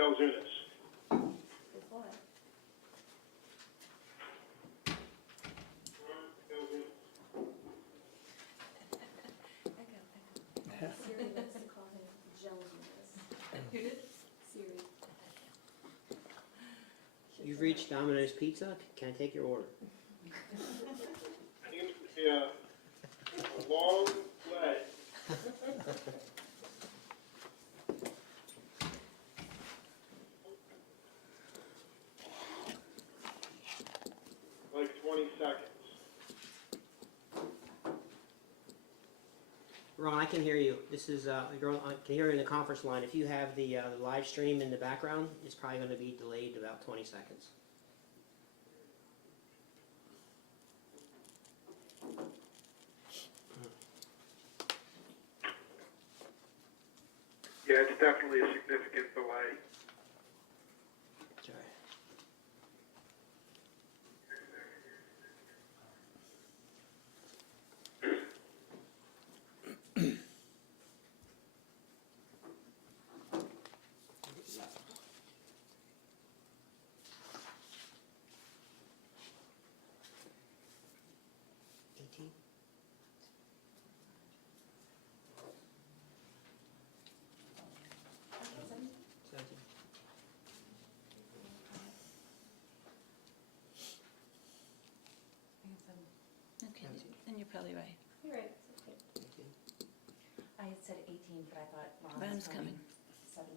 Gelzunis. Good boy. Echo. Siri likes to call him Gelzunis. Who did? Siri. You've reached Domino's Pizza. Can I take your order? Seems to be a long way. Like 20 seconds. Ron, I can hear you. This is I can hear you in the conference line. If you have the live stream in the background, it's probably going to be delayed about 20 seconds. Yeah, it's definitely a significant delay. Sorry. Okay, then you're probably right. You're right, it's okay. I had said 18, but I thought Ron's Ron's coming. 17.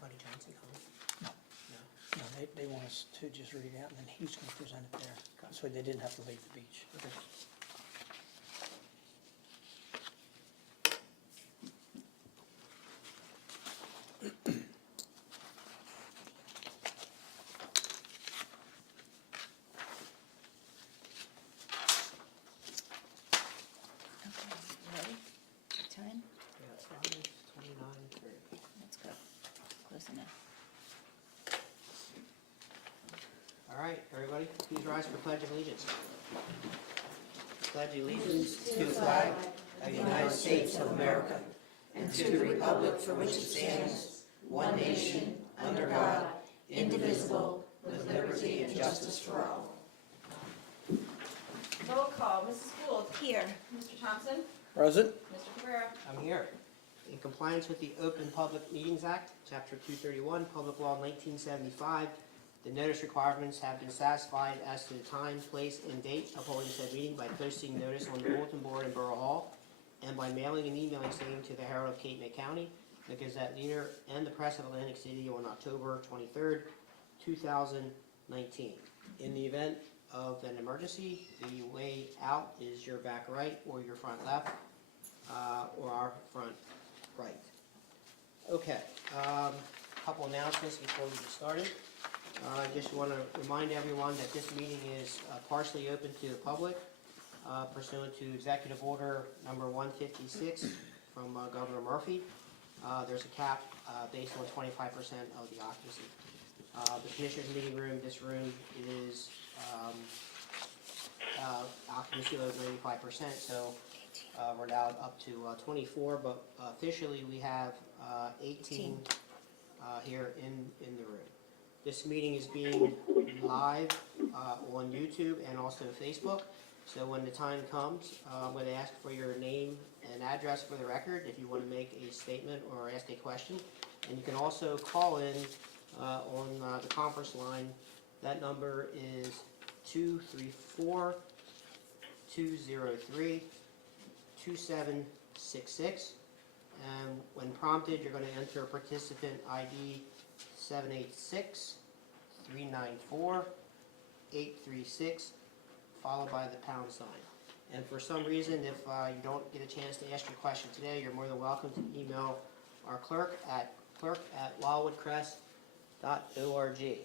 Buddy Johnson coming? No, they want us to just read it out, and then he's gonna present it there, so they didn't have to leave the beach. Okay. Okay, you ready? Time? Yeah, 29:30. Let's go. Close enough. All right, everybody, please rise for Pledge of Allegiance. Pledge allegiance to the flag of the United States of America and to the republic for which it stands, one nation, under God, indivisible, with liberty and justice for all. Roll call, Mrs. Gould. Here. Mr. Thompson. Present? Mr. Cabrera. I'm here. In compliance with the Open Public Meetings Act, Chapter 231, Public Law 1975, the notice requirements have been satisfied as to the time, place, and date of holding said meeting by posting notice on the bulletin board in Borough Hall and by mailing and emailing same to the Herald of Cape May County, the Gazette Leader, and the Press of Atlantic City on October 23rd, 2019. In the event of an emergency, the way out is your back right or your front left, or our front right. Okay, couple announcements before we get started. I just want to remind everyone that this meeting is partially open to the public pursuant to Executive Order number 156 from Governor Murphy. There's a cap based on 25% of the occupancy. The Commissioners' meeting room, this room is occupancy over 85%, so we're allowed up to 24, but officially we have 18 here in the room. This meeting is being live on YouTube and also Facebook, so when the time comes, I'm going to ask for your name and address for the record if you want to make a statement or ask a question. And you can also call in on the conference line. That number is 234-203-2766. And when prompted, you're going to enter participant ID 786-394-836, followed by the pound sign. And for some reason, if you don't get a chance to ask your question today, you're more than welcome to email our clerk at wildwoodcrest.org.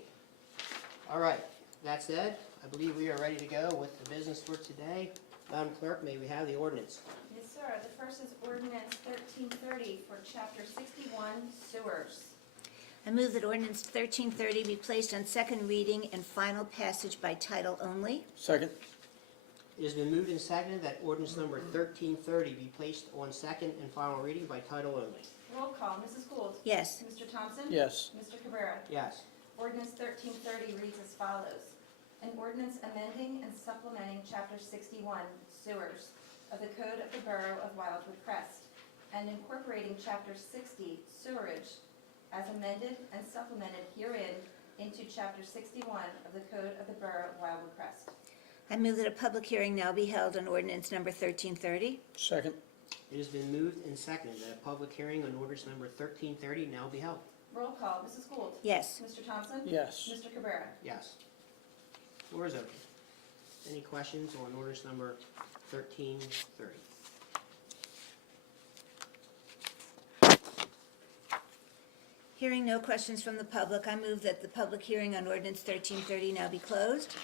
All right, that said, I believe we are ready to go with the business for today. Madam Clerk, may we have the ordinance? Yes, sir. The first is ordinance 1330 for chapter 61 sewers. I move that ordinance 1330 be placed on second reading and final passage by title only. Second? It has been moved and seconded that ordinance number 1330 be placed on second and final reading by title only. Roll call, Mrs. Gould. Yes. Mr. Thompson. Yes. Mr. Cabrera. Yes. Ordinance 1330 reads as follows. An ordinance amending and supplementing Chapter 61 sewers of the Code of the Borough of Wildwood Crest and incorporating Chapter 60 sewerage as amended and supplemented herein into Chapter 61 of the Code of the Borough of Wildwood Crest. I move that a public hearing now be held on ordinance number 1330. Second? It has been moved and seconded that a public hearing on ordinance number 1330 now be held. Roll call, Mrs. Gould. Yes. Mr. Thompson. Yes. Mr. Cabrera. Yes. Floor is open. Any questions on ordinance number 1330? Hearing no questions from the public, I move that the public hearing on ordinance 1330 now be closed.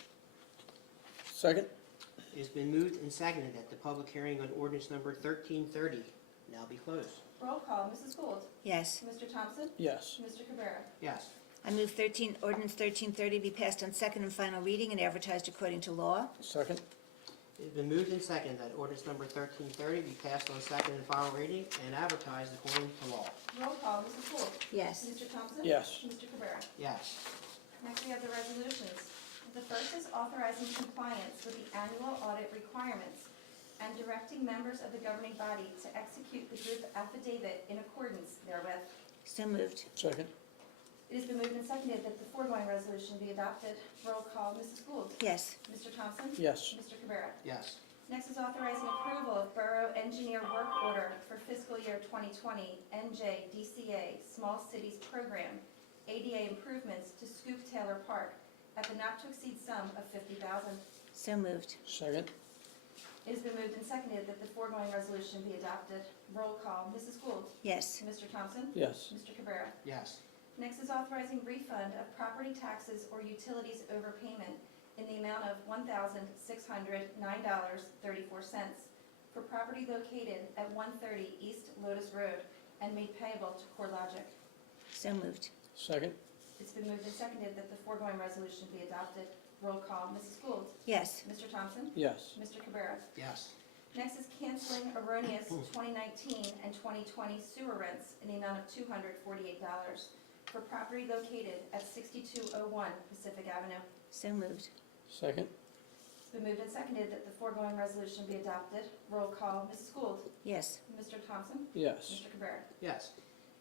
Second? It has been moved and seconded that the public hearing on ordinance number 1330 now be closed. Roll call, Mrs. Gould. Yes. Mr. Thompson. Yes. Mr. Cabrera. Yes. I move ordinance 1330 be passed on second and final reading and advertised according to law. Second? It has been moved and seconded that ordinance number 1330 be passed on second and final reading and advertised according to law. Roll call, Mrs. Gould. Yes. Mr. Thompson. Yes. Mr. Cabrera. Yes. Next, we have the resolutions. The first is authorizing compliance with the annual audit requirements and directing members of the governing body to execute the group affidavit in accordance therewith. So moved. Second? It has been moved and seconded that the foregoing resolution be adopted. Roll call, Mrs. Gould. Yes. Mr. Thompson. Yes. Mr. Cabrera. Yes. Next is authorizing approval of Borough Engineer Work Order for fiscal year 2020, NJDCA Small Cities Program, ADA improvements to Scoop Taylor Park at the not-to-exceed sum of $50,000. So moved. Second? It has been moved and seconded that the foregoing resolution be adopted. Roll call, Mrs. Gould. Yes. Mr. Thompson. Yes. Mr. Cabrera. Yes. Next is authorizing refund of property taxes or utilities overpayment in the amount of $1,609.34 for property located at 130 East Lotus Road and made payable to CoreLogic. So moved. Second? It's been moved and seconded that the foregoing resolution be adopted. Roll call, Mrs. Gould. Yes. Mr. Thompson. Yes. Mr. Cabrera. Yes. Next is canceling erroneous 2019 and 2020 sewer rents in the amount of $248 for property located at 6201 Pacific Avenue. So moved. Second? It's been moved and seconded that the foregoing resolution be adopted. Roll call, Mrs. Gould. Yes. Mr. Thompson. Yes. Mr. Cabrera. Yes.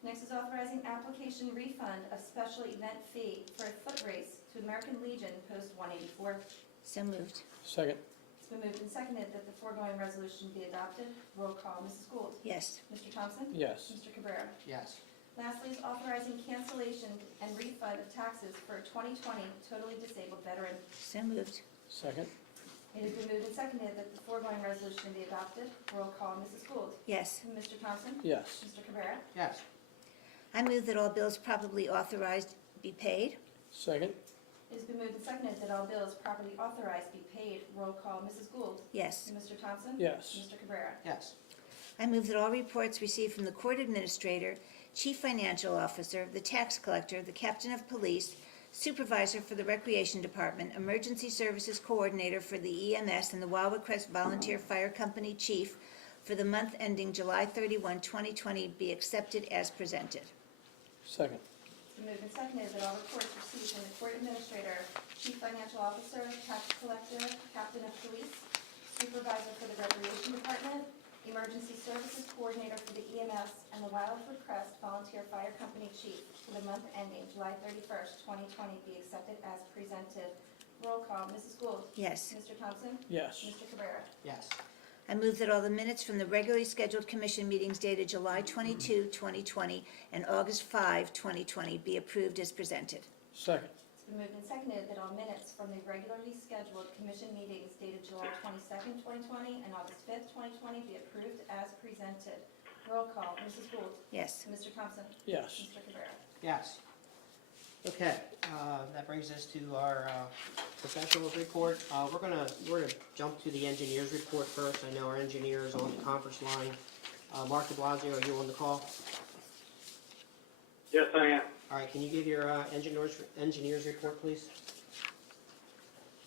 Next is authorizing application refund of special event fee for a foot race to American Legion Post 184. So moved. Second? It's been moved and seconded that the foregoing resolution be adopted. Roll call, Mrs. Gould. Yes. Mr. Thompson. Yes. Mr. Cabrera. Yes. Lastly is authorizing cancellation and refund of taxes for a 2020 totally disabled veteran. So moved. Second? It has been moved and seconded that the foregoing resolution be adopted. Roll call, Mrs. Gould. Yes. Mr. Thompson. Yes. Mr. Cabrera. Yes. I move that all bills properly authorized be paid. Second? It has been moved and seconded that all bills properly authorized be paid. Roll call, Mrs. Gould. Yes. Mr. Thompson. Yes. Mr. Cabrera. Yes. I move that all reports received from the court administrator, chief financial officer, the tax collector, the captain of police, supervisor for the recreation department, emergency services coordinator for the EMS, and the Wildwood Crest Volunteer Fire Company chief for the month ending July 31, 2020 be accepted as presented. Second? It's been moved and seconded that all reports received from the court administrator, chief financial officer, tax collector, captain of police, supervisor for the recreation department, emergency services coordinator for the EMS, and the Wildwood Crest Volunteer Fire Company chief for the month ending July 31st, 2020 be accepted as presented. Roll call, Mrs. Gould. Yes. Mr. Thompson. Yes. Mr. Cabrera. Yes. I move that all the minutes from the regularly scheduled commission meetings dated July 22, 2020, and August 5, 2020 be approved as presented. Second? It's been moved and seconded that all minutes from the regularly scheduled commission meetings dated July 22nd, 2020 and August 5th, 2020 be approved as presented. Roll call, Mrs. Gould. Yes. Mr. Thompson. Yes. Mr. Cabrera. Yes. Okay, that brings us to our professionals report. We're gonna jump to the engineers report first. I know our engineer is on the conference line. Mark de Blasio, are you on the call? Yes, I am. All right, can you give your engineers report, please?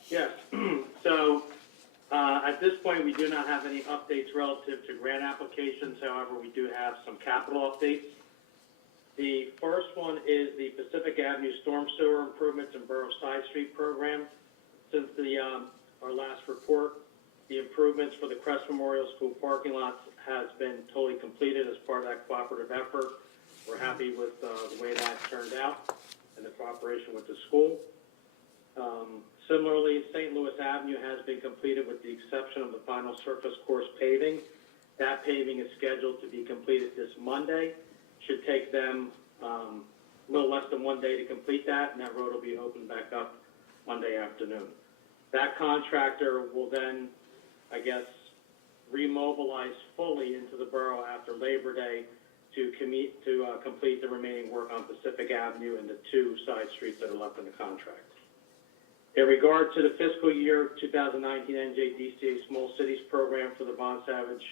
Yes. So, at this point, we do not have any updates relative to grant applications. However, we do have some capital updates. The first one is the Pacific Avenue Storm Sewer Improvements and Borough Side Street Program. Since our last report, the improvements for the Crest Memorial School parking lots has been totally completed as part of that cooperative effort. We're happy with the way that turned out and the cooperation with the school. Similarly, St. Louis Avenue has been completed with the exception of the final surface course paving. That paving is scheduled to be completed this Monday. Should take them a little less than 1 day to complete that, and that road will be opened back up Monday afternoon. That contractor will then, I guess, remobilize fully into the borough after Labor Day to complete the remaining work on Pacific Avenue and the 2 side streets that are left in the contract. In regard to the fiscal year 2019 NJDCA Small Cities Program for the Von Savage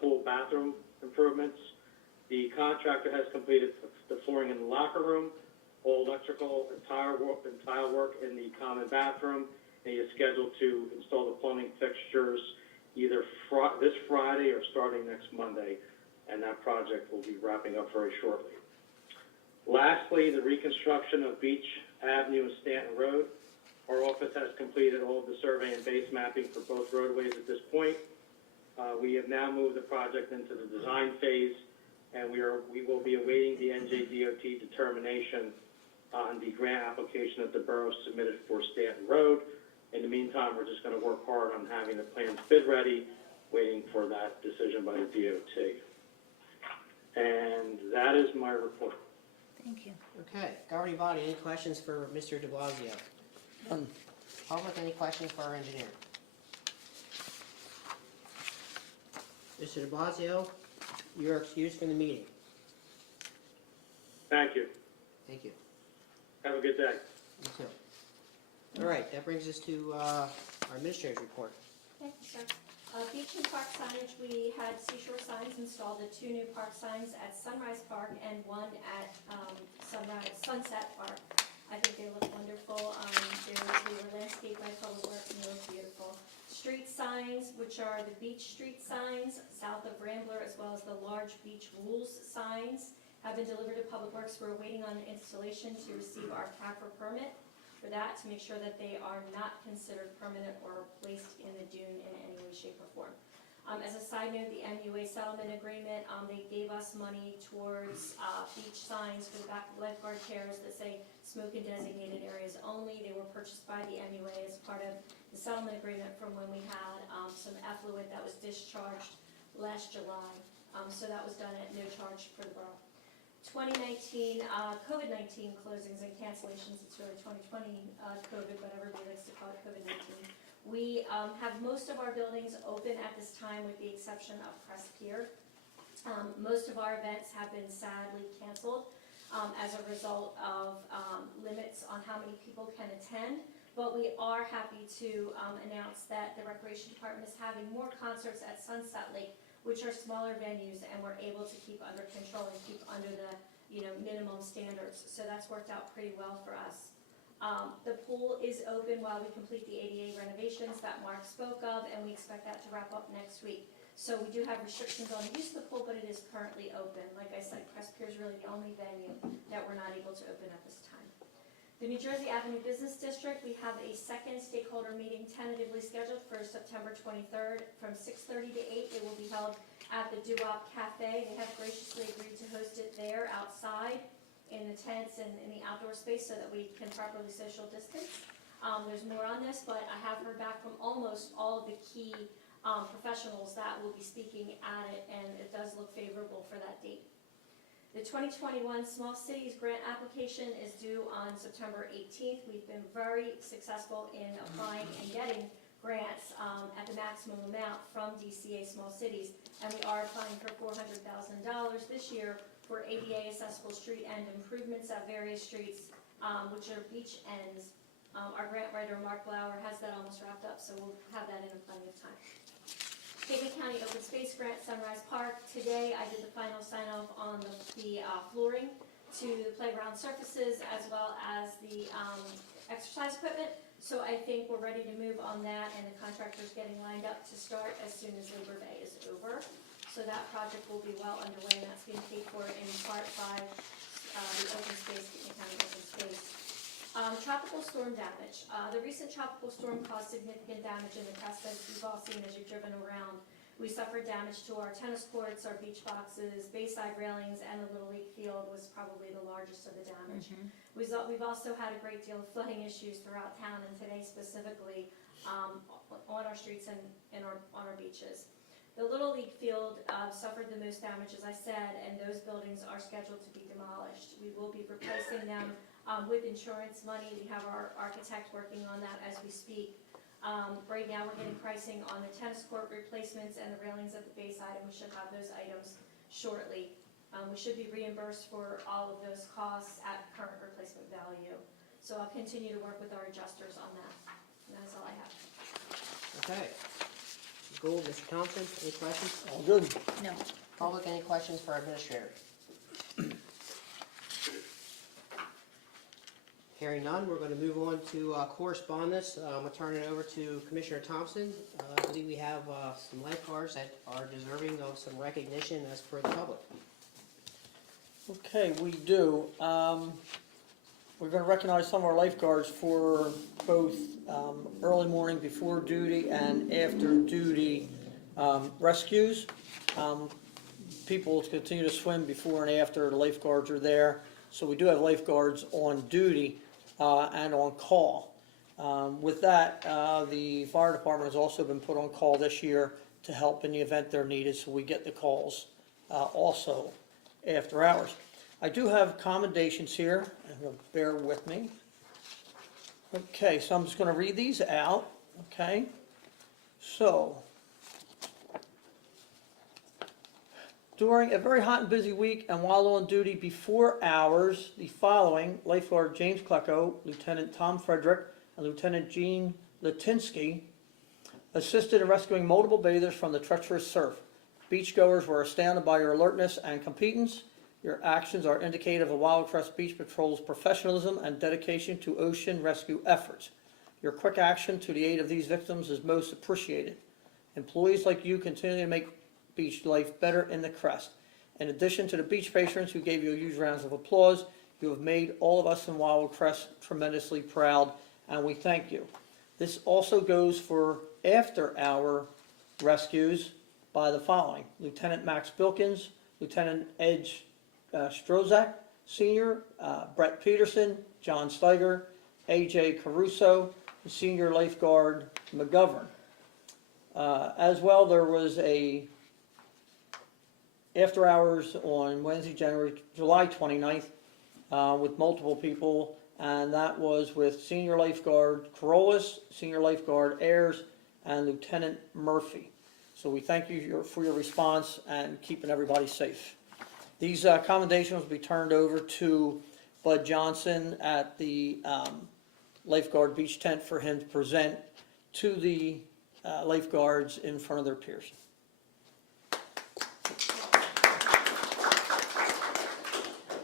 pool bathroom improvements, the contractor has completed the flooring in the locker room, all electrical and tile work in the common bathroom, and he is scheduled to install the plumbing fixtures either this Friday or starting next Monday, and that project will be wrapping up very shortly. Lastly, the reconstruction of Beach Avenue and Stanton Road. Our office has completed all of the survey and base mapping for both roadways at this point. We have now moved the project into the design phase, and we will be awaiting the NJDOT determination on the grant application that the borough submitted for Stanton Road. In the meantime, we're just going to work hard on having the plans bid ready, waiting for that decision by the DOT. And that is my report. Thank you. Okay, governing body, any questions for Mr. de Blasio? Public, any questions for our engineer? Mr. de Blasio, you are excused from the meeting. Thank you. Thank you. Have a good day. You too. All right, that brings us to our administrator's report. Okay, so, beach and park signage, we had Seashore Signs installed the 2 new park signs at Sunrise Park and 1 at Sunset Park. I think they look wonderful. They were landscaped by Public Works and they look beautiful. Street signs, which are the Beach Street signs, south of Rambler, as well as the large Beach Rules signs, have been delivered to Public Works. We're waiting on installation to receive our CAFR permit for that, to make sure that they are not considered permanent or placed in the dune in any way, shape, or form. As a side note, the MUA settlement agreement, they gave us money towards beach signs for the back of lifeguard chairs that say smoke in designated areas only. They were purchased by the MUA as part of the settlement agreement from when we had some effluent that was discharged last July. So that was done at no charge for the borough. 2019 COVID-19 closings and cancellations, it's really 2020 COVID, but everybody likes to call it COVID-19. We have most of our buildings open at this time with the exception of Crest Pier. Most of our events have been sadly canceled as a result of limits on how many people can attend, but we are happy to announce that the Recreation Department is having more concerts at Sunset Lake, which are smaller venues, and we're able to keep under control and keep under the minimum standards. So that's worked out pretty well for us. The pool is open while we complete the ADA renovations that Mark spoke of, and we expect that to wrap up next week. So we do have restrictions on the use of the pool, but it is currently open. Like I said, Crest Pier is really the only venue that we're not able to open at this time. The New Jersey Avenue Business District, we have a second stakeholder meeting tentatively scheduled for September 23rd from 6:30 to 8. It will be held at the Doo-Wop Cafe. They have graciously agreed to host it there outside in the tents and in the outdoor space so that we can properly social distance. There's more on this, but I have heard back from almost all of the key professionals that will be speaking at it, and it does look favorable for that date. The 2021 Small Cities Grant application is due on September 18th. We've been very successful in applying and getting grants at the maximum amount from DCA Small Cities, and we are applying for $400,000 this year for ADA accessible street end improvements at various streets, which are beach ends. Our grant writer, Mark Lauer, has that almost wrapped up, so we'll have that in plenty of time. Pavement County Open Space Grant, Sunrise Park. Today, I did the final sign-off on the flooring to the playground surfaces as well as the exercise equipment. So I think we're ready to move on that, and the contractor's getting lined up to start as soon as Labor Day is over. So that project will be well underway, and that's being paid for in part by the open space, Pavement County Open Space. Tropical storm damage. The recent tropical storm caused significant damage in the crest, as you've all seen as you've driven around. We suffered damage to our tennis courts, our beach boxes, bayside railings, and the Little League field was probably the largest of the damage. We've also had a great deal of flooding issues throughout town, and today specifically on our streets and on our beaches. The Little League field suffered the most damage, as I said, and those buildings are scheduled to be demolished. We will be replacing them with insurance money. We have our architect working on that as we speak. Right now, we're getting pricing on the tennis court replacements and the railings at the bayside, and we should have those items shortly. We should be reimbursed for all of those costs at current replacement value. So I'll continue to work with our adjusters on that. And that's all I have. Okay. Gould, Mr. Thompson, any questions? All good. No. Public, any questions for our administrator? Hearing none, we're going to move on to correspondence. I'm going to turn it over to Commissioner Thompson. I believe we have some lifeguards that are deserving of some recognition as per the public. Okay, we do. We're going to recognize some of our lifeguards for both early morning before duty and after duty rescues. People continue to swim before and after the lifeguards are there. So we do have lifeguards on duty and on call. With that, the fire department has also been put on call this year to help in the event they're needed, so we get the calls also after hours. I do have commendations here, and you'll bear with me. Okay, so I'm just going to read these out, okay? So, during a very hot and busy week and while on duty before hours, the following lifeguard James Klecko, Lieutenant Tom Frederick, and Lieutenant Gene Latinsky assisted in rescuing multiple bathers from the treacherous surf. Beachgoers were astounded by your alertness and competence. Your actions are indicative of Wild Crest Beach Patrol's professionalism and dedication to ocean rescue efforts. Your quick action to the aid of these victims is most appreciated. Employees like you continue to make beach life better in the Crest. In addition to the beach patrons who gave you a huge round of applause, you have made all of us in Wild Crest tremendously proud, and we thank you. This also goes for after-hour rescues by the following: Lieutenant Max Bilkins, Lieutenant Edge Strozak, Senior, Brett Peterson, John Steiger, A.J. Caruso, and Senior Lifeguard McGovern. As well, there was a after hours on Wednesday, July 29th with multiple people, and that was with Senior Lifeguard Corollas, Senior Lifeguard Ayers, and Lieutenant Murphy. So we thank you for your response and keeping everybody safe. These commendations will be turned over to Bud Johnson at the Lifeguard Beach Tent for him to present to the lifeguards in front of their peers.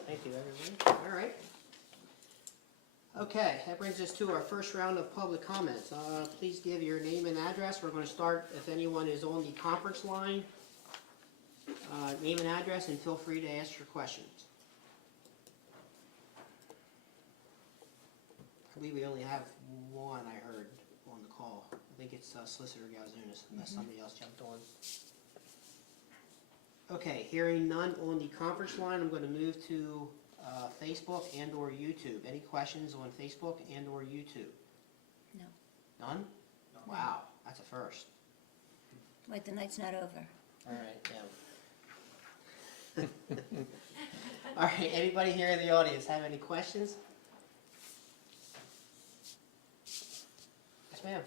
Thank you, everyone. All right. Okay, that brings us to our first round of public comments. Please give your name and address. We're going to start, if anyone is on the conference line, name and address, and feel free to ask your questions. I believe we only have one, I heard, on the call. I think it's Solicitor Galzunas, unless somebody else jumped on. Okay, hearing none on the conference line, I'm going to move to Facebook and or YouTube. Any questions on Facebook and or YouTube? No. None? Wow, that's a first. Wait, the night's not over. All right, yeah. All right, anybody here in the audience have any questions? Yes, ma'am.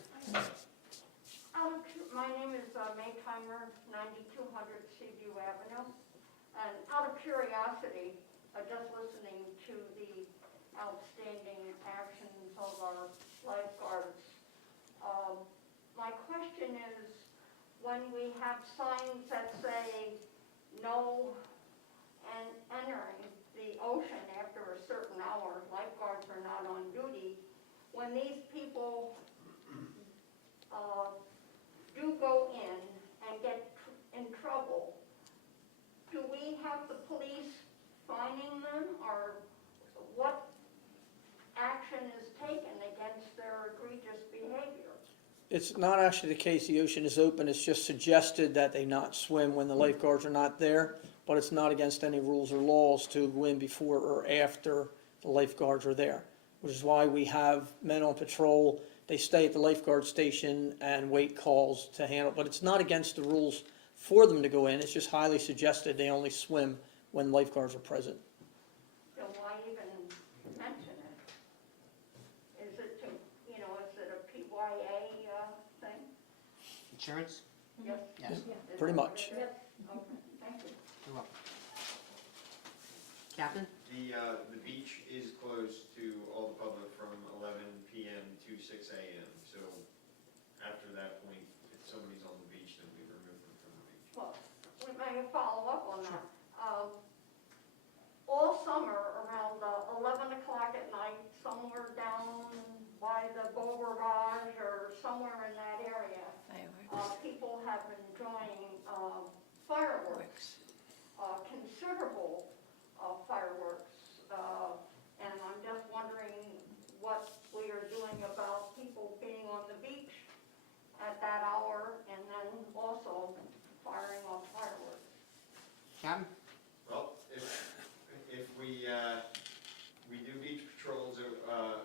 My name is May Timer, 9200 Seaview Avenue. And out of curiosity, just listening to the outstanding question is, when we have signs that say no and entering the ocean after a certain hour, lifeguards are not on duty, when these people do go in and get in trouble, do we have the police fining them, or what action is taken against their egregious behavior? It's not actually the case, the ocean is open, it's just suggested that they not swim when the lifeguards are not there, but it's not against any rules or laws to go in before or after the lifeguards are there, which is why we have men on patrol. They stay at the lifeguard station and wait calls to handle, but it's not against the rules for them to go in, it's just highly suggested they only swim when lifeguards are present. So why even mention it? Is it to, is it a PYA thing? Insurance? Yes. Yes, Is Pretty that what much. it is? Okay, thank you. you're welcome. Captain? The beach is closed to all the public from 11 p.m. to 6 a.m. So after that point, if somebody's on the beach, then we remove them from the beach. Well, we may follow up on that. All summer, around 11 o'clock at night, somewhere down by the Beauregard or somewhere in that area, Fireworks. people have been enjoying fireworks, considerable fireworks. And I'm just wondering what we are doing about people being on the beach at that hour and then also firing off fireworks. Captain? Well, if we do beach patrols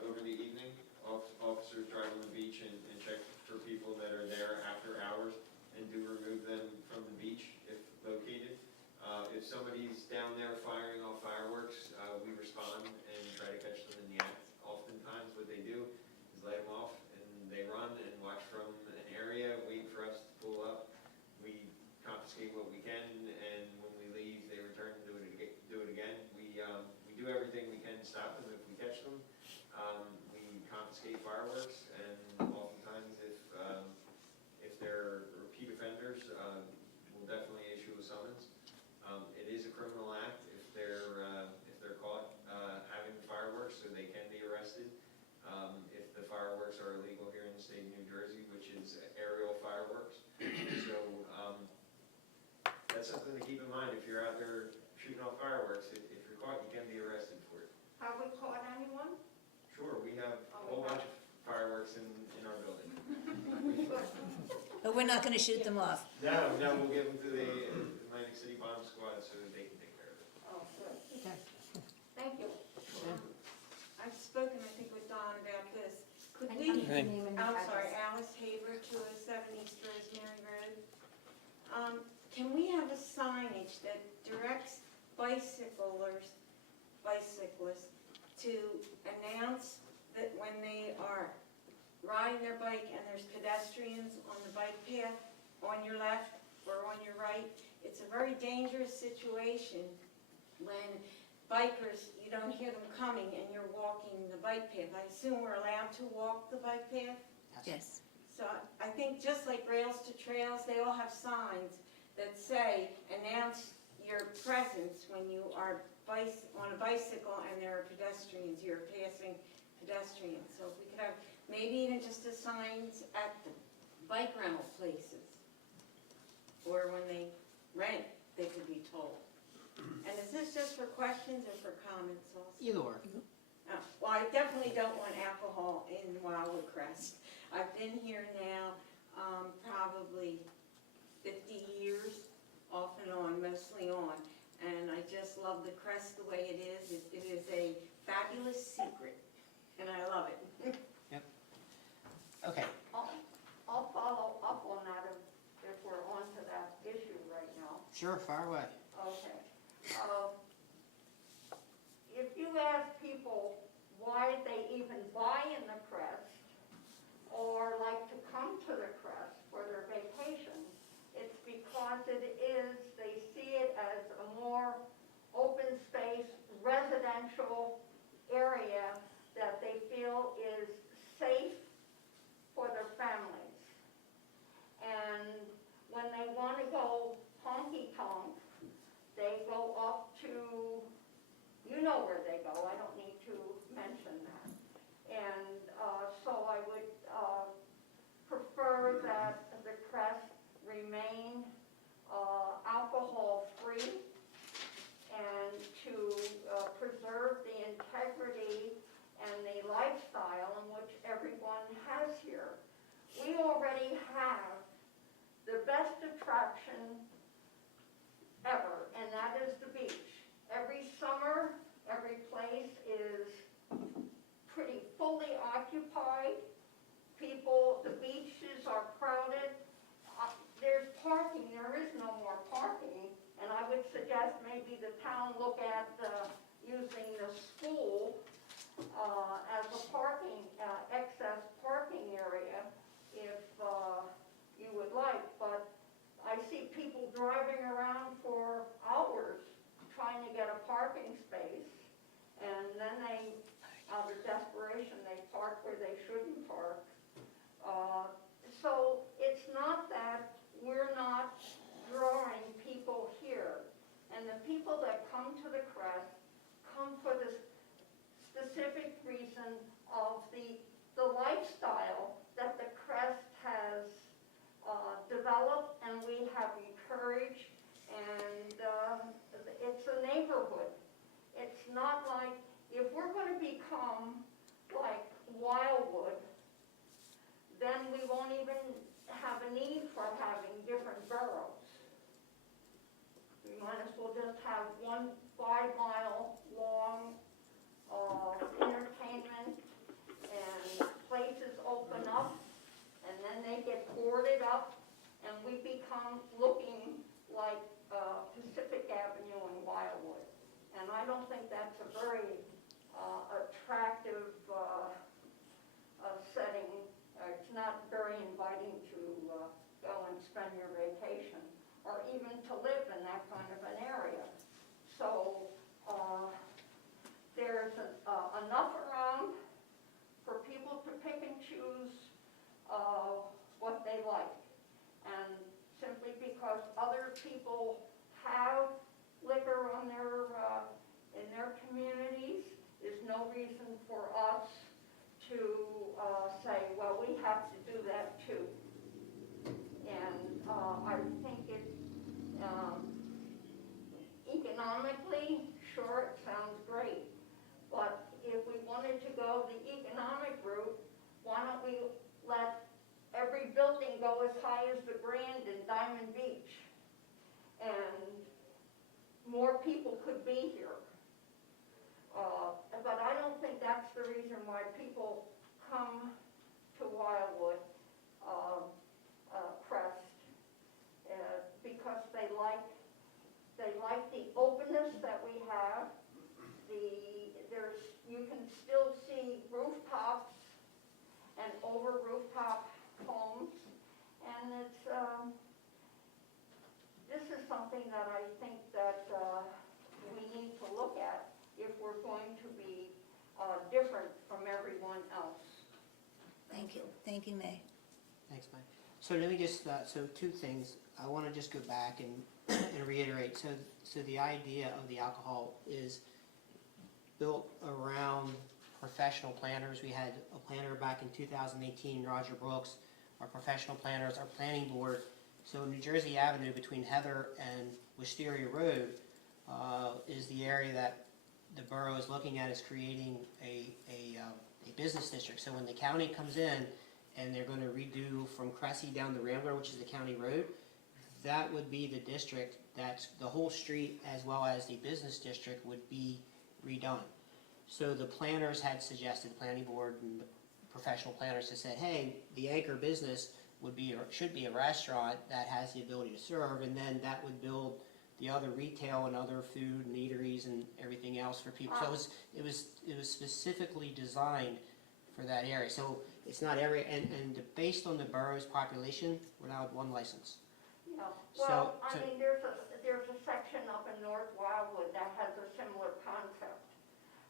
over the evening, officers drive on the beach and check for people that are there after hours and do remove them from the beach if located. If somebody's down there firing off fireworks, we respond and try to catch them in the act. Oftentimes what they do is let them off and they run and watch from an area, wait for us to pull up. We confiscate what we can, and when we leave, they return and do it again. We do everything we can to stop them. If we catch them, we confiscate fireworks, and oftentimes if they're repeat offenders, we'll definitely issue a summons. It is a criminal act if they're caught having fireworks, so they can be arrested. If the fireworks are illegal here in the state of New Jersey, which is aerial fireworks. So that's something to keep in mind. If you're out there shooting off fireworks, if you're caught, you can be arrested for it. Have we caught anyone? Sure, we have a whole bunch of fireworks in our building. But we're not gonna shoot them off. No, we'll give them to the Atlantic City Bomb Squad so that they can take care of it. Oh, good. Okay. Thank you. I've spoken, I think, with Don about this. Could And we, your name and I'm address. sorry, Alice Haber, 207 East Rosemary Road. Can we have a signage that directs bicyclists to announce that when they are riding their bike and there's pedestrians on the bike path on your left or on your right? It's a very dangerous situation when bikers, you don't hear them coming and you're walking the bike path. I assume we're allowed to walk the bike path? Yes. So I think just like Rails to Trails, they all have signs that say, announce your presence when you are on a bicycle and there are pedestrians, you're passing pedestrians. So if we could have maybe even just the signs at the bike rental places, or when they rent, they could be told. And is this just for questions or for comments also? Either or. Oh, well, I definitely don't want alcohol in Wildwood Crest. I've been here now probably 50 years, off and on, mostly on, and I just love the Crest the way it is. It is a fabulous secret, and I love it. Okay, I'll follow up on that if we're on to that issue right now. sure, fire away. Okay. If you ask people why they even buy in the Crest or like to come to the Crest for their vacation, it's because they see it as a more open space, residential area that they feel is safe for their families. already have the best attraction ever, and that is the beach. Every summer, every place is pretty fully occupied. People, the beaches are crowded. There's parking, there is no more parking, and I would suggest maybe the town look at using the school as a parking, excess parking area if you would like, but I see people driving around for hours trying to get a parking space, and then they, out of desperation, they park where they shouldn't park. So it's not that we're not drawing people here, and the people that come to the Crest come for the specific reason of the lifestyle that the Crest has developed and we have encouraged, and it's a neighborhood. It's not like, if we're going to become like Wildwood, then we won't even have a need for having different boroughs. We might as well just have one 5-mile long entertainment, and places open up, and then they get boarded up, and we become looking like Pacific Avenue in Wildwood. And I don't think that's a very attractive setting. It's not very inviting to go and spend your vacation, or even to live in that kind of an area. So there's enough around for people to pick and choose what they like. And simply because other people have liquor on their in their communities, there's no reason for us to say, well, we have to do that too. And I think it economically, sure, it sounds great, but if we wanted to go the economic route, why don't we let every building go as high as the Grand in Diamond Beach, and more people could be here. But I don't think that's the reason why people come to Wildwood Crest, because they like the openness that we have. You can still see rooftops and over rooftop homes, and it's this is something that I think that we need to look at if we're going to be different from everyone else. Thank you. Thank you, May. Thanks, Mike. So let me just, so two things. I want to just go back and, and reiterate. So the idea of the alcohol is built around professional planners. We had a planner back in 2018, Roger Brooks, our professional planners, our planning board. So New Jersey Avenue between Heather and Wisteria Road is the area that the borough is looking at as creating a business district. So when the county comes in and they're going to redo from Cressy down to Rambler, which is the county road, that would be the district that's the whole street as well as the business district would be redone. So the planners had suggested, the planning board and the professional planners had said, hey, the anchor business would be or should be a restaurant that has the ability to serve, and then that would build the other retail and other food and eateries and everything else for people. So it was specifically designed for that area. So it's not every, and based on the borough's population, we're now at one license. Yeah. So- Well, I mean, there's a section up in North Wildwood that has a similar concept.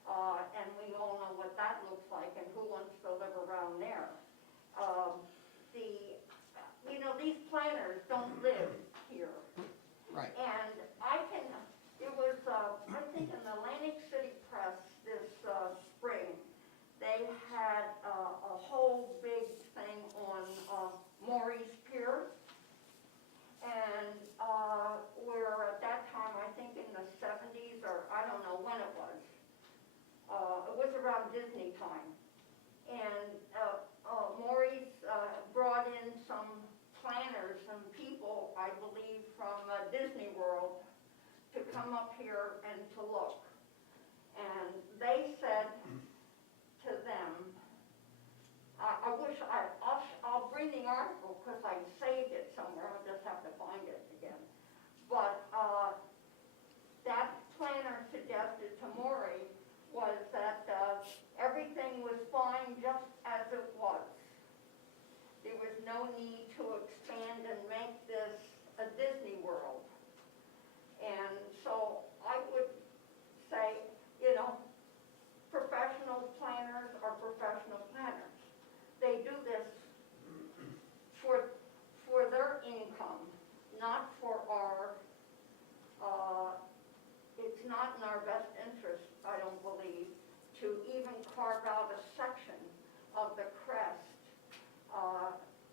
And we all know what that looks like and who wants to live around there. These planners don't live here. Right. And I think in the Atlantic City Press this spring, they had a whole big thing on Maurice Pier. And where at that time, I think in the 70s, or I don't know when it was around Disney time. And Maurice brought in Disney World to come up here and to look. And they said to them, I wish I'll bring the article because I saved it somewhere, I'll just have to find it again. But that planner suggested to Maury was that everything was fine just as it was. There was no need to expand and make this a Disney World. And so I would say, you know, professional planners are professional planners. They do this for their income, not for our, it's not in our best interest, I don't believe, to even carve out a section of the crest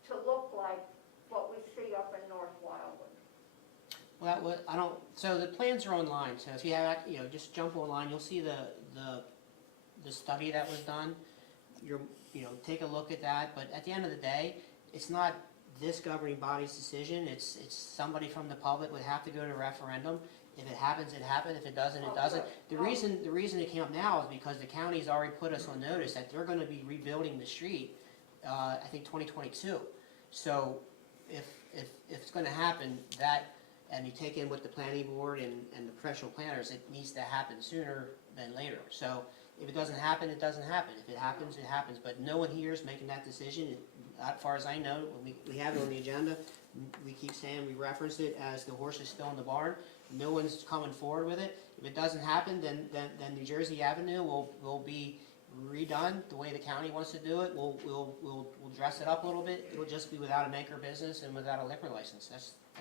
to look like what we see up in North Wildwood. Well, I don't, so the plans are online, so if you have, you know, just jump online, you'll see the study that was done. You know, take a look at that, but at the end of the day, it's not this governing body's decision, it's somebody from the public would have to go to referendum. If it happens, it happens, if it doesn't, it doesn't. The reason it came up now is because the county's already put us on notice that they're gonna be rebuilding the street, I think 2022. So if it's gonna happen, that, and you take in with the planning board and the professional planners, it needs to happen sooner than later. So if it doesn't happen, it doesn't happen. If it happens, it happens. But no one here is making that decision. As far as I know, when we have it on the agenda, we keep saying, we reference it as the horse is still in the barn. No one's coming forward with it. If it doesn't happen, then New Jersey Avenue will be redone the way the county wants to do it. We'll dress it up a little bit. It'll just be without a maker business and without a liquor license.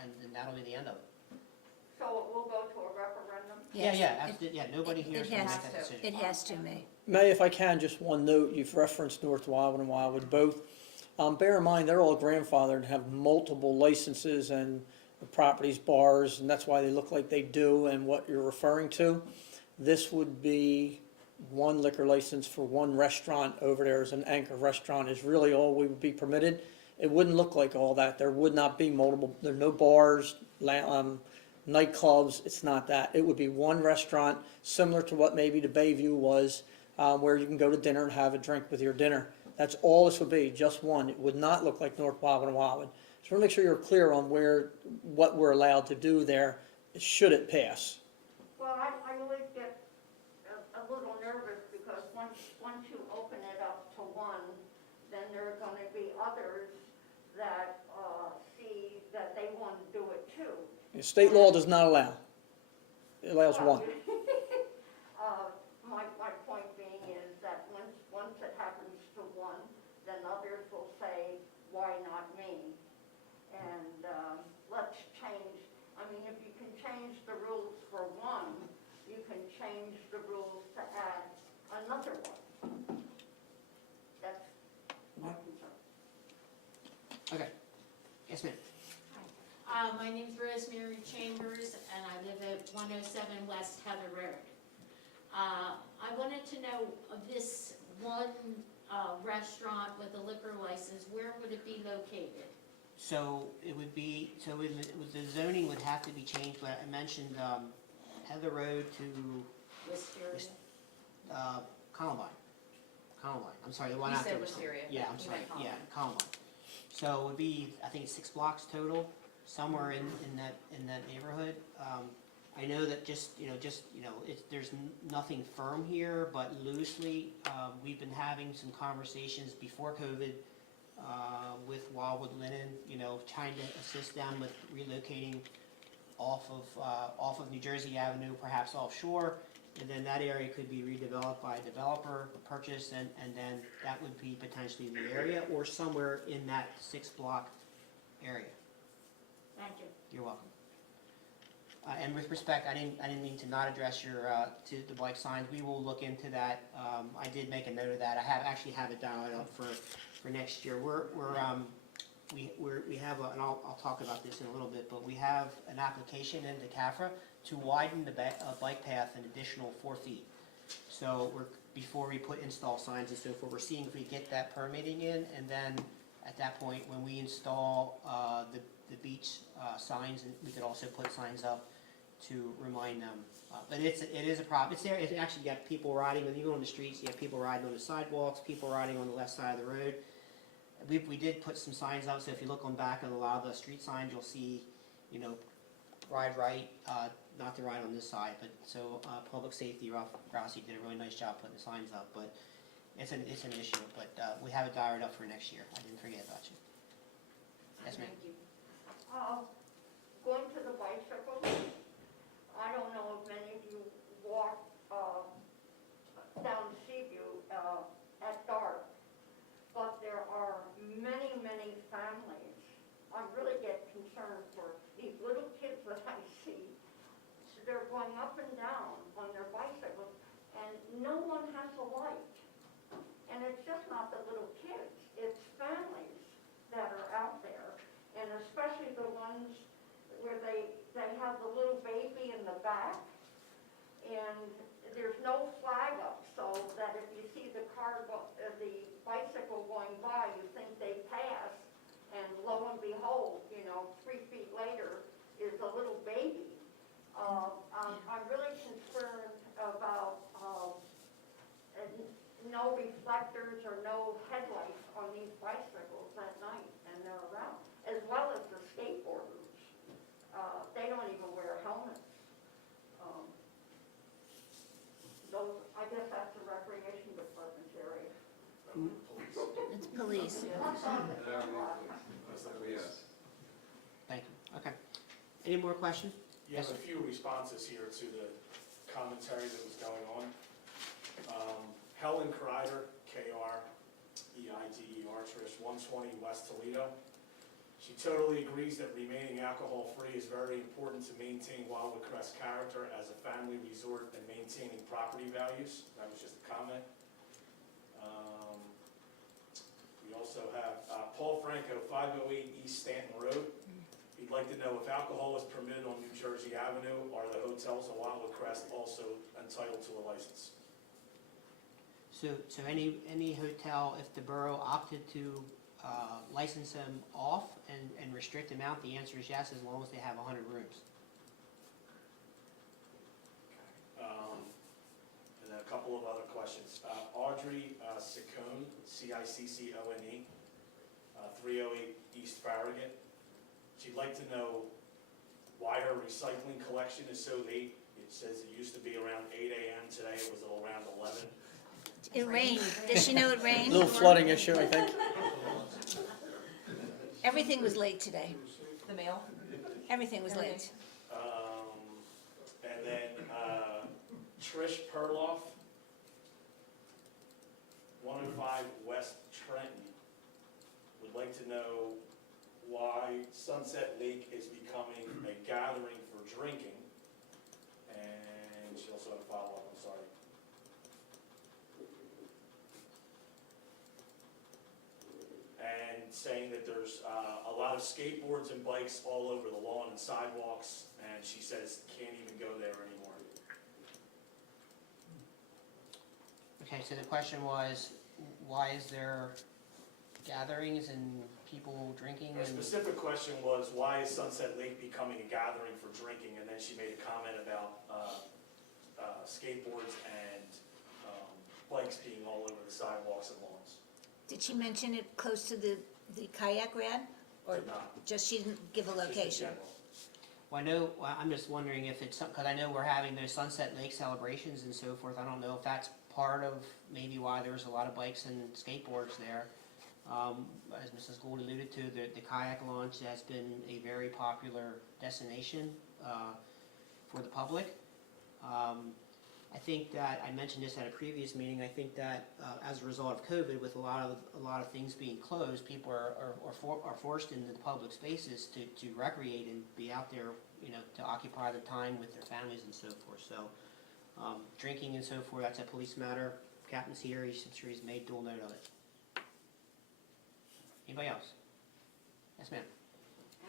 And that'll be the end of it. So it will go to a referendum? Yes, Yeah, nobody here is going to make that decision. It has to, May. May, if I can, just one note, you've referenced North Wildwood and Wildwood both. Bear in mind, they're all grandfathered and have multiple licenses and the properties, bars, and that's why they look like they do and what you're referring to. This would be one liquor license for one restaurant over there as an anchor restaurant is really all we would be permitted. It wouldn't look like all that. There would not be multiple, there are no bars, nightclubs, it's not that. It would be one restaurant, similar to what maybe the Bayview was, where you can go to dinner and have a drink with your dinner. That's all this would be, just one. It would not look like North Wildwood and Wildwood. So I want to make sure you're clear on what we're allowed to do there, should it pass. Well, I always get a little nervous because once you open it up to one, then there are going to be others that see that they want to do it too. State law does not allow. It allows one. My point being is that once it happens to one, then others will say, why not me? And let's change. I mean, if you can change the rules for one, you can change the rules to add another one. That's my concern. Okay. Yes, ma'am. My name's Rosemary Chambers, and I live at 107 West Heather Road. I wanted to know this one restaurant with a liquor license, where would it be located? So it would be, the zoning would have to be changed, but I mentioned Heather Road to Wisteria? Columbine. I'm sorry, the one You after said Wisteria. Wisteria, Yeah, but I'm you sorry, meant yeah, Columbine. So it would be, I think it's 6 blocks total, somewhere in that neighborhood. I know that there's nothing firm here, but loosely, we've been having some conversations before COVID with Wildwood Linen, trying to assist them with relocating off of New Jersey Avenue, perhaps offshore, and then that area could be redeveloped by a developer, purchased, and then that would be potentially the area, or somewhere in that 6 block area. Thank you. You're welcome. And with respect, I didn't mean to not address your to the bike signs. We will look into that. I did make a note of that. I actually have it dialed up for next year. We have and I'll talk about this in a little bit, but we have an application into CAFRA to widen the bike path an additional 4 feet. So before we install signs and so forth, we're seeing if we get that permitting in, and then at that point, when we install the the beach signs, and we could also put signs up to remind them. But it is a problem. It's there. It's actually got people riding, and even on the streets, you have people riding on the sidewalks, people riding on the left side of the road. We did put some signs up, so if you look on back of a lot of the street signs, you'll see, you know, ride right, not to ride on this side. But so public safety, Ralph Grassi did a really nice job putting the signs up. But it's an issue. But we have it dialed up for next year. I didn't forget about you. Yes, ma'am. Thank you. Going to the bicycles, I don't know if many of you walk down Seaview at dark, but there are many, many families. I really get concerned for these little kids that I see. They're going up and down on their bicycles, and no one has a light. And it's just not the little kids, it's families that are out there, and especially the ones where they have the little baby in the back, and there's no flag up, so that if you see the bicycle going by, you think they passed, and lo and behold, 3 feet later is a little baby. I'm really concerned about no reflectors or no headlights on these bicycles at night, and they're around, as well as the skateboarders. They don't even wear helmets. I guess that's the recreation department's area. It's police. Thank you. Okay. Any more questions? You have a few responses here to the commentary that was going on. Helen Kreider, K-R-E-I-D-E-R, Trish, 120 West Toledo. She totally agrees that remaining alcohol-free is very important to maintain Wildwood Crest character as a family resort and maintaining property values. That was just a comment. We also have Paul Franco, 508 East Stanton Road. He'd like to know if alcohol is permitted on New Jersey Avenue, are the hotels on Wildwood Crest also entitled to a license? So any hotel, if the borough opted to license them off and restrict them out, the answer is yes, as long as they have 100 rooms. And then a couple of other questions. Audrey Ciccone, C-I-C-C-O-N-E, 308 East Farragut. She'd like to know why her recycling collection is so late. It says it used to be around 8 a.m. Today it was around 11. It rained. Does she know it rained? Little flooding issue, I think. Everything was late today. The mail? Everything was late. And then Trish Perloff, 105 West Trenton, would like to know why Sunset Lake is becoming a gathering for drinking. And she also had a follow-up, I'm sorry. And saying that there's a lot of skateboards and bikes all over the lawn and sidewalks, and she says can't even go there anymore. Okay, so the question was, why is there gatherings and people drinking? Her specific question was, why is Sunset Lake becoming a gathering for drinking? And then she made a comment about skateboards and bikes being all over the sidewalks and lawns. Did she mention it close to the kayak rad? Or Did not. just she didn't give a Just in location? general. Well, I'm just wondering if it's, because I know we're having those Sunset Lake celebrations and so forth. I don't know if that's part of maybe why there's a lot of bikes and skateboards there. As Mrs. Gould alluded to, the kayak launch has been a very popular destination for the public. I think that, I mentioned this at a previous meeting, I think that as a result of COVID, with a lot of things being closed, people are forced into the public spaces to recreate and be out there, to occupy their time with their families and so forth. So drinking and so forth, that's a police matter. Captain's here, I'm sure he's made dual note of it. Anybody else? Yes, ma'am.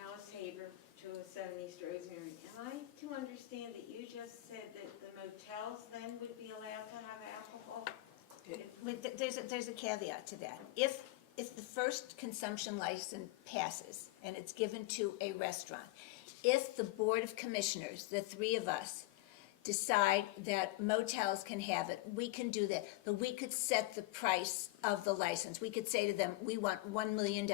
Alice Haber, 207 East Rosemary. Am I to understand that you just said that the motels then would be allowed to have alcohol? There's a caveat to that. If if the first consumption license passes and it's given to a restaurant, if the Board of Commissioners, the three of us, decide that motels can have it, we can do that. But we could set the price of the license. We could say to them, we want $1 million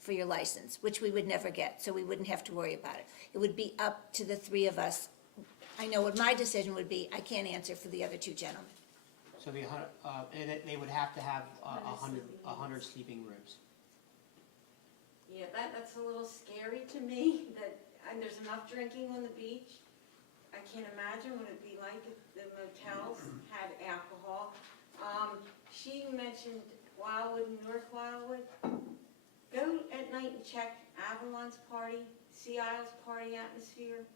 for your license, which we would never get, so we wouldn't have to worry about it. It would be up to the three of us. I know what my decision would be. I can't answer for the other two gentlemen. So it'd be 100, and they would have to have 100 sleeping rooms. Yeah, that's a little scary to me, and there's enough drinking on the beach. I can't imagine what it'd be like if the motels had alcohol. She mentioned Wildwood, North Wildwood. Go at night and check Avalon's party, Sea Isle's party atmosphere.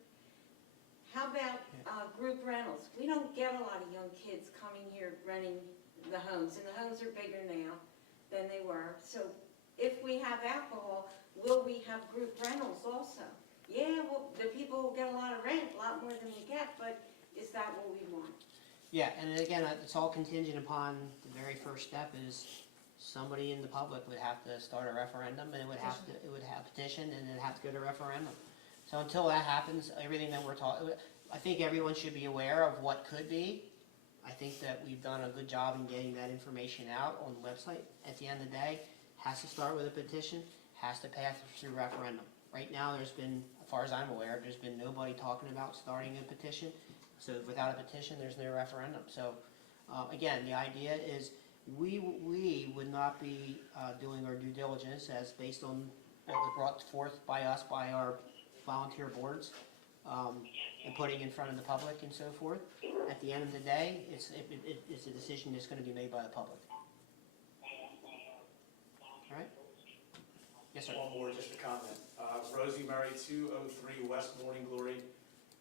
How about group rentals? We don't get a lot of young kids coming here renting the homes, and the homes are bigger now than they were. So if we have alcohol, will we have group rentals also? Yeah, well, the people will get a lot of rent, a lot more than we get, but is that what we want? Yeah, and again, it's all contingent upon the very first step is somebody in the public would have to start a referendum, and it would have petition, and it'd have to go to referendum. So until that happens, everything that we're talking, I think everyone should be aware of what could be. I think that we've done a good job in getting that information out on the website. At the end of the day, has to start with a petition, has to pass through referendum. Right now, there's been, as far as I'm aware, there's been nobody talking about starting a petition. So without a petition, there's no referendum. So again, the idea is we would not be doing our due diligence as based on what was brought forth by us, by our volunteer boards, and putting in front of the public and so forth. At the end of the day, it's a decision that's going to be made by the public. All right? Yes, sir. One more, just a comment. Rosie Murray, 203 West Morning Glory.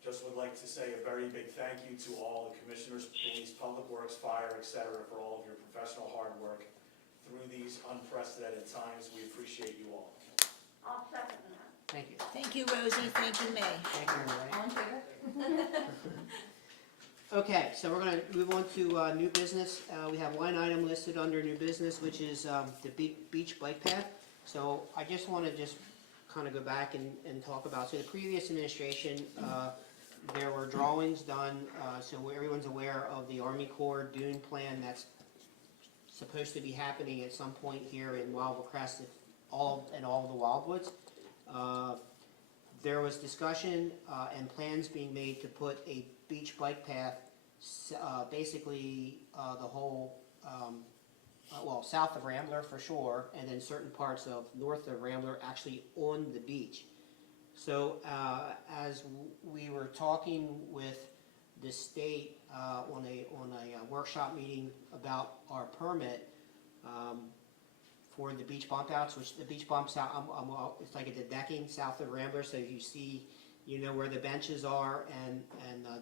Just would like to say a very big thank you to all the commissioners, police, public works, fire, etc., for all of your professional hard work through these unprecedented times. We appreciate you all. I'll second that. Thank you. Thank you, Rosie. Thank you, May. Thank you, everybody. All in favor? Okay, so we're going to move on to new business. We have one item listed under new business, which is the beach bike path. So I just want to kind of go back and talk about, so the previous administration, there were drawings done, so everyone's aware of the Army Corps dune plan that's supposed to be happening at some point here in Wildwood Crest, all of the Wildwoods. There was discussion and plans being made to put a beach bike path, basically the whole, well, south of Rambler for sure, and then certain parts of north of Rambler actually on the beach. So as we were talking with the state on a workshop meeting about our permit for the beach bump outs, which the beach bumps out, it's like at the decking south of Rambler, so you see, you know, where the benches are and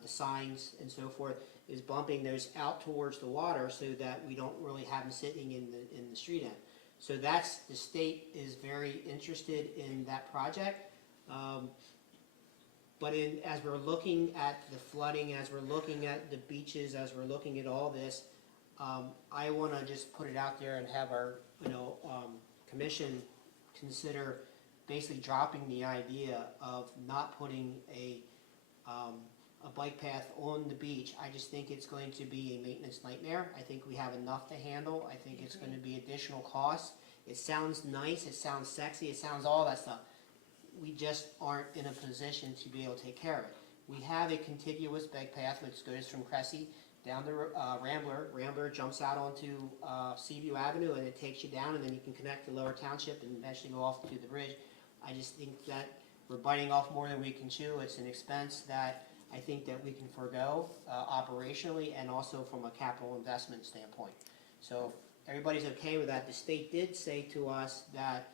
the signs and so forth, is bumping those out towards the water so that we don't really have them sitting in the street end. So that's, the state is very interested in that project. But as we're looking at the flooding, as we're looking at the beaches, as we're looking at all this, I want to just put it out there and have our, commission consider basically dropping the idea of not putting a bike path on the beach. I just think it's going to be a maintenance nightmare. I think we have enough to handle. I think it's going to be additional costs. It sounds nice, it sounds sexy, it sounds all that stuff. We just aren't in a position to be able to take care of it. We have a contiguous bike path which goes from Cressy down to Rambler. Rambler jumps out onto Seaview Avenue and it takes you down, and then you can connect to Lower Township and eventually go off to the bridge. I just think that we're biting off more than we can chew. It's an expense that I think that we can forego operationally and also from a capital investment standpoint. So if everybody's okay with that. The state did say to us that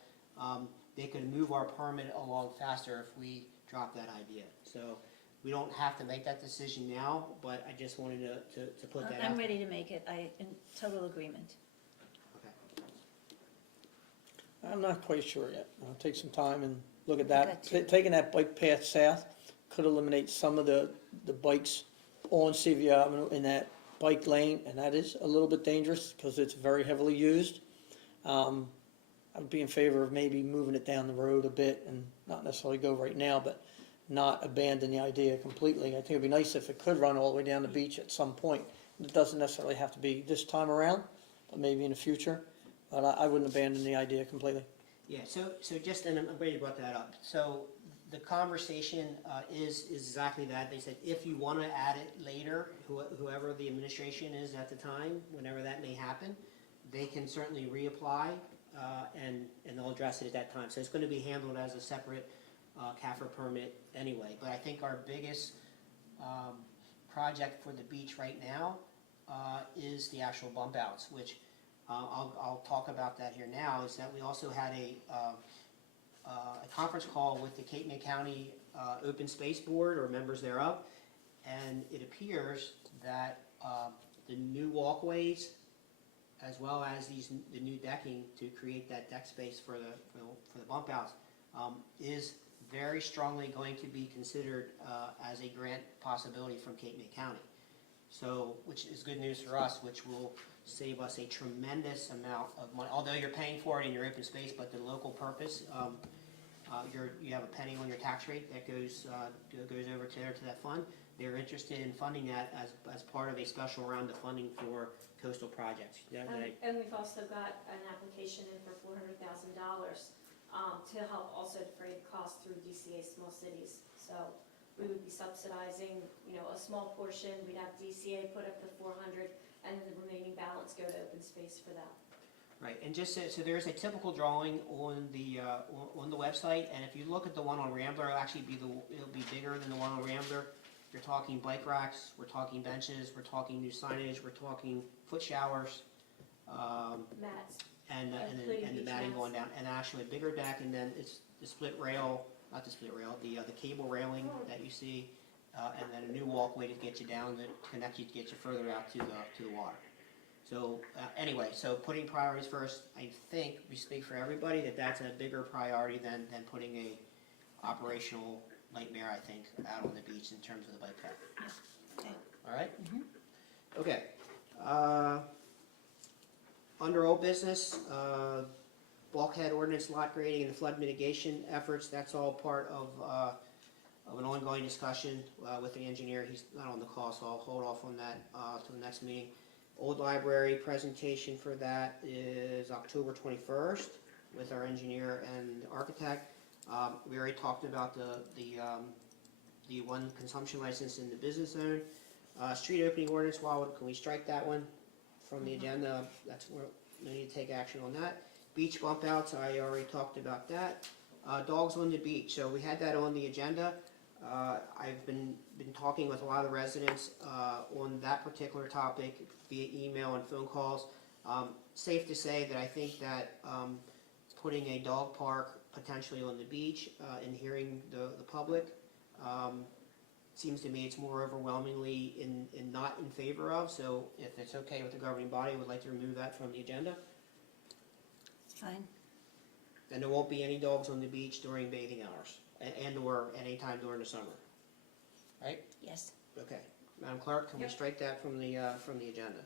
they could move our permit along faster if we drop that idea. So we don't have to make that decision now, but I just wanted to put that out. I'm ready to make it. In total agreement. Okay. I'm not quite sure yet. I'll take some time and look at that. Got you. Taking that bike path south could eliminate some of the bikes on Seaview Avenue in that bike lane, and that is a little bit dangerous because it's very heavily used. I would be in favor of maybe moving it down the road a bit and not necessarily go right now, but not abandon the idea completely. I think it'd be nice if it could run all the way down the beach at some point. It doesn't necessarily have to be this time around, but maybe in the future. But I wouldn't abandon the idea completely. Yeah, so just, and I'm glad you brought that up. So the conversation is exactly that. They said if you want to add it later, whoever the administration is at the time, whenever that may happen, they can certainly reapply and they'll address it at that time. So it's going to be handled as a separate CAFR permit anyway. But I think our biggest project for the beach right now is the actual bump outs, which I'll talk about that here now, is that we also had a conference call with the Cape May County Open Space Board, or members thereof, and it appears that the new walkways, as well as the new decking to create that deck space for the bump outs, is very strongly going to be considered as a grant possibility from Cape May County. So, which is good news for us, which will save us a tremendous amount of money. Although you're paying for it in your open space, but the local purpose, you have a penny on your tax rate that goes over to that fund. They're interested in funding that as part of a special round of funding for coastal projects. And we've also got an application in for $400,000 to help also defray the cost through DCA Small Cities. So we would be subsidizing, a small portion. We'd have DCA put up the 400, and then the remaining balance go to open space for that. Right, and just so there's a typical drawing on the website, and if you look at the one on Rambler, it'll be bigger than the one on Rambler. You're talking bike racks, we're talking benches, we're talking new signage, we're talking foot showers, Mats. and Including the beach matting mats. going down, and actually a bigger deck, and then it's the split rail, not the split rail, the cable railing that you see, and then a new walkway to get you down, to connect you, to get you further out to the water. So anyway, so putting priorities first, I think we speak for everybody that that's a bigger priority than putting a operational nightmare, I think, out on the beach in terms of the bike path. Okay. All right? Okay. Under old business, bulkhead ordinance, lot grading, and the flood mitigation efforts, that's all part of an ongoing discussion with the engineer. He's not on the call, so I'll hold off on that till the next meeting. Old library presentation for that is October 21st with our engineer and architect. We already talked about the one consumption license in the business zone. Street opening ordinance, can we strike that one from the agenda? That's where we need to take action on that. Beach bump outs, I already talked about that. Dogs on the beach, so we had that on the agenda. I've been talking with a lot of residents on that particular topic via email and phone calls. Safe to say that I think that putting a dog park potentially on the beach and hearing the public seems to me it's more overwhelmingly not in favor of. So if it's okay with the governing body, I would like to remove that from the agenda. It's fine. Then there won't be any dogs on the beach during bathing hours and or any time during the summer. Right? Yes. Okay. Madam Clerk, can we strike that from the agenda?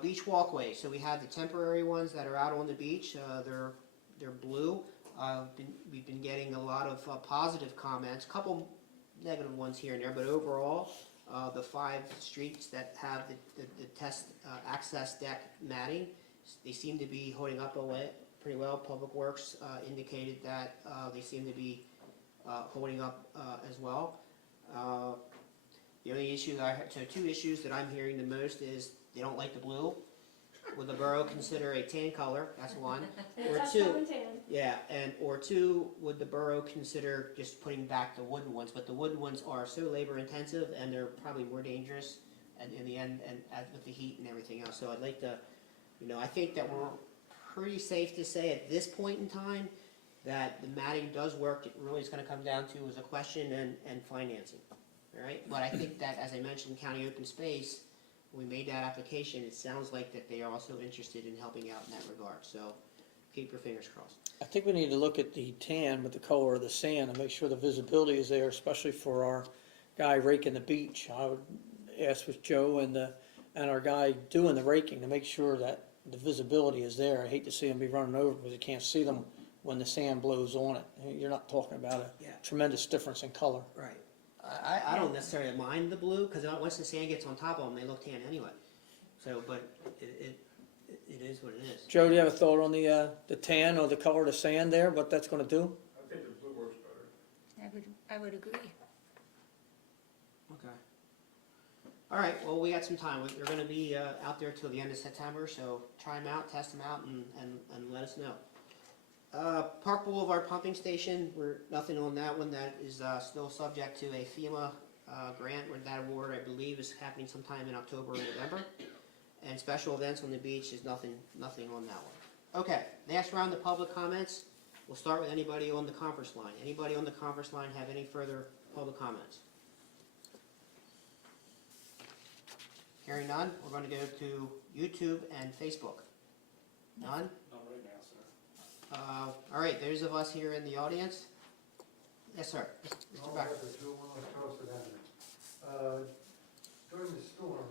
Beach walkways. So we have the temporary ones that are out on the beach. They're blue. We've been getting a lot of positive comments, a couple negative ones here and there, but overall, the 5 streets that have the test access deck matting, they seem to be holding up pretty well. Public Works indicated that they seem to be holding up as well. The only issue so 2 issues that I'm hearing the most is they don't like the blue. Would the borough consider a tan color? That's one. Or 2, yeah, or 2, would the borough consider just putting back the wooden ones? But the wooden ones are so labor intensive and they're probably more dangerous and in the end and with the heat and everything else. So I'd like to, I think that we're pretty safe to say at this point in time that the matting does work. It really is going to come down to is a question and financing. All right, but I think that, as I mentioned, County Open Space, we made that application. It sounds like that they are also interested in helping out in that regard. So keep your fingers crossed. I think we need to look at the tan with the color of the sand and make sure the visibility is there, especially for our guy raking the beach. I would ask with Joe and our guy doing the raking to make sure that the visibility is there. I hate to see them be running over because you can't see them when the sand blows on it. You're not talking about a Yeah. tremendous difference in color. Right. I don't necessarily mind the blue, because once the sand gets on top of them, they look tan anyway. So, but it is what it is. Joe, do you have a thought on the tan or the color of the sand there, what that's gonna do? I think the blue works better. I would agree. Okay. All right, well, we got some time. We're gonna be out there till the end of September, so try them out, test them out, and let us know. Park Boulevard Pumping Station, nothing on that one. That is still subject to a FEMA grant, where that award, I believe, is happening sometime in October or November. And special events on the beach is nothing on that one. Okay, next round of public comments. We'll start with anybody on the conference line. Anybody on the conference line have any further public comments? Hearing none, we're going to go to YouTube and Facebook. None? Not right now, sir. All right, those of us here in the audience. Yes, sir. Mr. Becker. During the storm,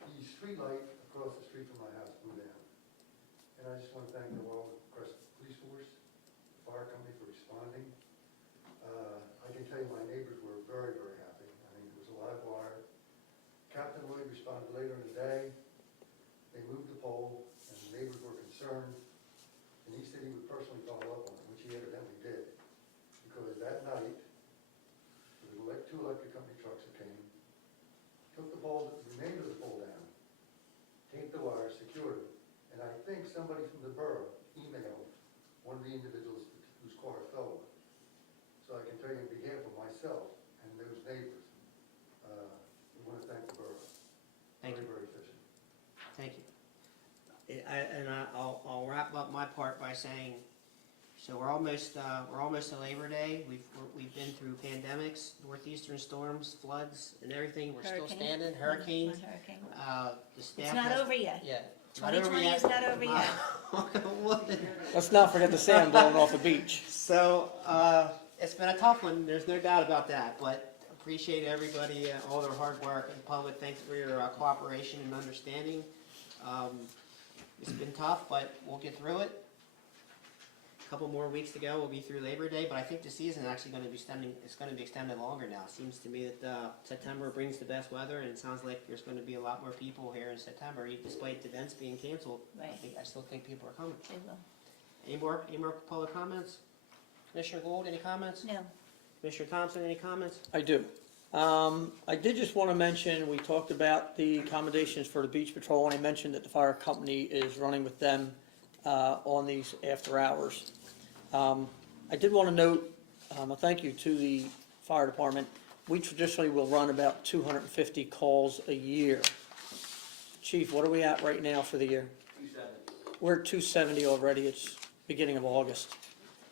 the street light across the street from my house blew down. And I just want to thank the Wallingford Crest Police Force, the fire company for responding. I can tell you my neighbors were very, very happy. I mean, it was a live wire. Captain Lloyd responded later in the day. They moved the pole, and the neighbors were concerned. And he said he would personally follow up on it, which he evidently did. Because that night, there were two electric company trucks that came, took the pole, the remainder of the pole down, taped the wire, secured it, and I think somebody from the borough emailed one of the individuals whose car it fell on. So I can tell you on behalf of myself and those neighbors, we want to thank the borough. Thank you. Very, very efficient. Thank you. I'll wrap up my part by saying, so we're almost to Labor Day. We've been through pandemics, northeastern storms, floods, and everything. We're still standing. Hurricanes. The staff. It's not over yet. Yeah. Not over 2020 yet. is not over yet. Let's not forget the sand blowing off the beach. So it's been a tough one. There's no doubt about that. But appreciate everybody, all their hard work, and the public. Thanks for your cooperation and understanding. It's been tough, but we'll get through it. A couple more weeks to go, we'll be through Labor Day, but I think the season is actually going to be extended longer now. It seems to me that September brings the best weather, and it sounds like there's going to be a lot more people here in September, despite the events being canceled. Right. I still think people are coming. They will. Any more public comments? Commissioner Gould, any comments? No. Commissioner Thompson, any comments? I do. I did just want to mention, we talked about the accommodations for the beach patrol, and I mentioned that the fire company is running with them on these after hours. I did want to note a thank you to the fire department. We traditionally will run about 250 calls a year. Chief, what are we at right now for the year? 270. We're at 270 already. It's beginning of August.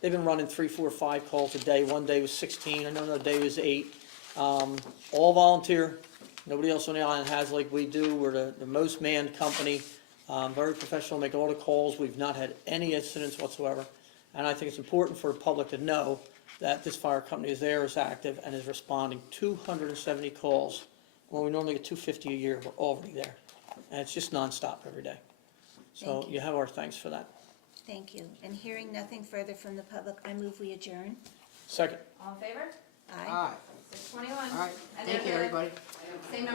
They've been running 3, 4, 5 calls a day. One day was 16. I know another day was 8. All volunteer. Nobody else on the island has like we do. We're the most manned company. Very professional, make all the calls. We've not had any incidents whatsoever. And I think it's important for the public to know that this fire company is there, is active, and is responding 270 calls. When we normally get 250 a year, we're already there. And it's just nonstop every day. So Thank you. you have our thanks for that. Thank you. And hearing nothing further from the public, I move we adjourn. Second. All in favor? Aye. Aye. 6:21. All right. And Thank you, then everybody. Same number.